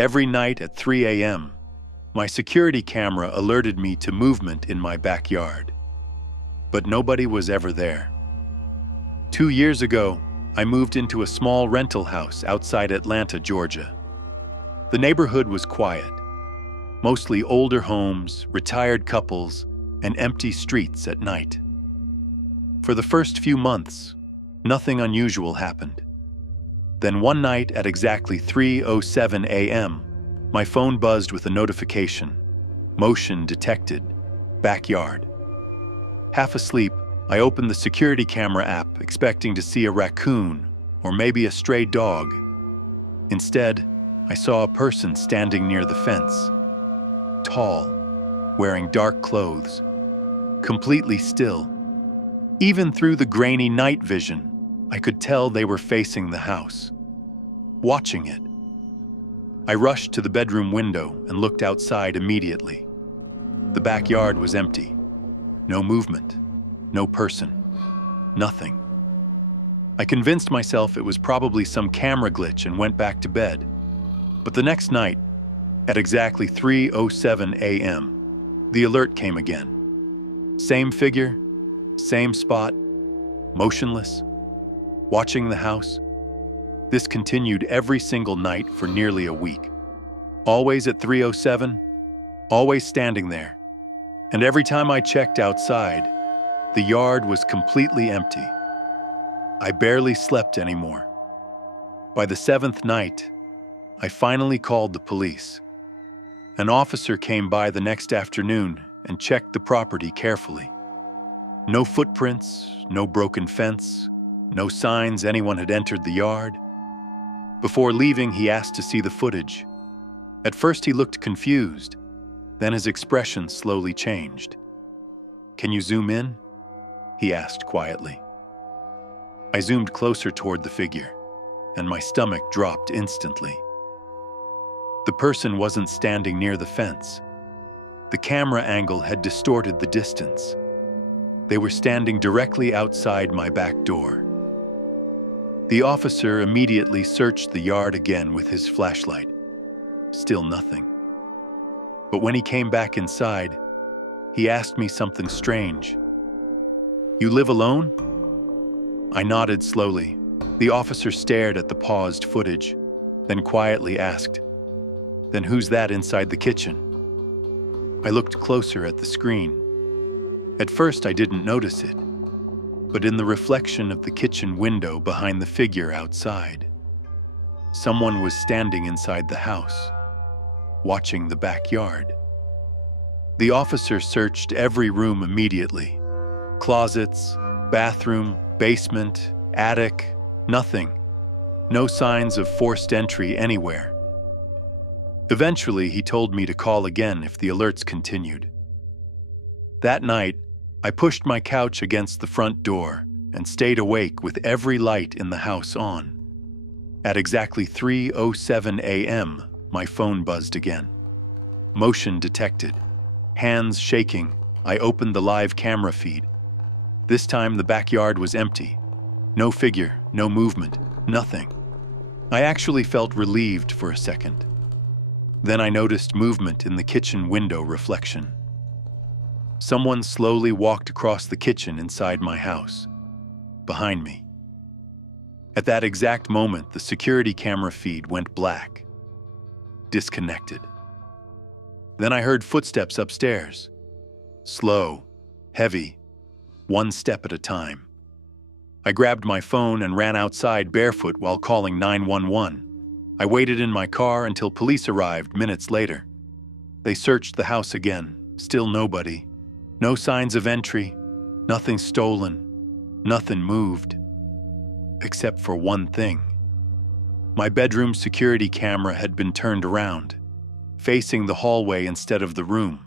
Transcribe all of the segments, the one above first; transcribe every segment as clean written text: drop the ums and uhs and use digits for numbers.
Every night at 3 a.m., my security camera alerted me to movement in my backyard. But nobody was ever there. 2 years ago, I moved into a small rental house outside Atlanta, Georgia. The neighborhood was quiet, mostly older homes, retired couples, and empty streets at night. For the first few months, nothing unusual happened. Then one night at exactly 3:07 a.m., my phone buzzed with a notification. Motion detected. Backyard. Half asleep, I opened the security camera app expecting to see a raccoon or maybe a stray dog. Instead, I saw a person standing near the fence. Tall, wearing dark clothes, completely still. Even through the grainy night vision, I could tell they were facing the house, watching it. I rushed to the bedroom window and looked outside immediately. The backyard was empty. No movement, no person, nothing. I convinced myself it was probably some camera glitch and went back to bed. But the next night, at exactly 3:07 a.m., the alert came again. Same figure, same spot, motionless, watching the house. This continued every single night for nearly a week. Always at 3:07, always standing there. And every time I checked outside, the yard was completely empty. I barely slept anymore. By the 7th night, I finally called the police. An officer came by the next afternoon and checked the property carefully. No footprints, no broken fence, no signs anyone had entered the yard. Before leaving, he asked to see the footage. At first, he looked confused. Then his expression slowly changed. "Can you zoom in?" he asked quietly. I zoomed closer toward the figure, and my stomach dropped instantly. The person wasn't standing near the fence. The camera angle had distorted the distance. They were standing directly outside my back door. The officer immediately searched the yard again with his flashlight. Still nothing. But when he came back inside, he asked me something strange. "You live alone?" I nodded slowly. The officer stared at the paused footage, then quietly asked, "Then who's that inside the kitchen?" I looked closer at the screen. At first, I didn't notice it, but in the reflection of the kitchen window behind the figure outside, someone was standing inside the house, watching the backyard. The officer searched every room immediately. Closets, bathroom, basement, attic, nothing. No signs of forced entry anywhere. Eventually, he told me to call again if the alerts continued. That night, I pushed my couch against the front door and stayed awake with every light in the house on. At exactly 3:07 a.m., my phone buzzed again. Motion detected. Hands shaking, I opened the live camera feed. This time the backyard was empty. No figure, no movement, nothing. I actually felt relieved for a second. Then I noticed movement in the kitchen window reflection. Someone slowly walked across the kitchen inside my house, behind me. At that exact moment, the security camera feed went black. Disconnected. Then I heard footsteps upstairs. Slow, heavy, one step at a time. I grabbed my phone and ran outside barefoot while calling 911. I waited in my car until police arrived minutes later. They searched the house again, still nobody. No signs of entry, nothing stolen, nothing moved. Except for one thing. My bedroom security camera had been turned around, facing the hallway instead of the room.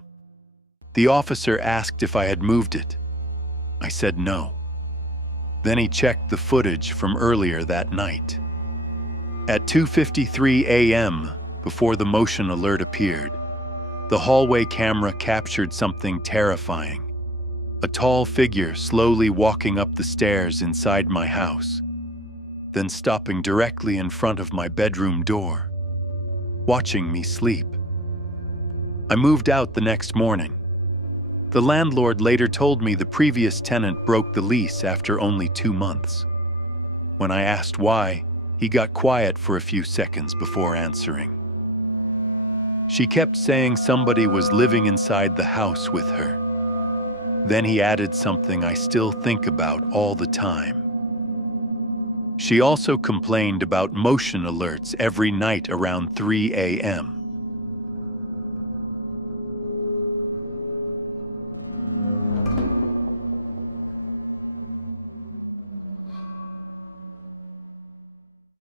The officer asked if I had moved it. I said no. Then he checked the footage from earlier that night. At 2:53 a.m., before the motion alert appeared, the hallway camera captured something terrifying. A tall figure slowly walking up the stairs inside my house, then stopping directly in front of my bedroom door. watching me sleep. I moved out the next morning. The landlord later told me the previous tenant broke the lease after only 2 months. When I asked why, he got quiet for a few seconds before answering. She kept saying somebody was living inside the house with her. Then he added something I still think about all the time. She also complained about motion alerts every night around 3 a.m.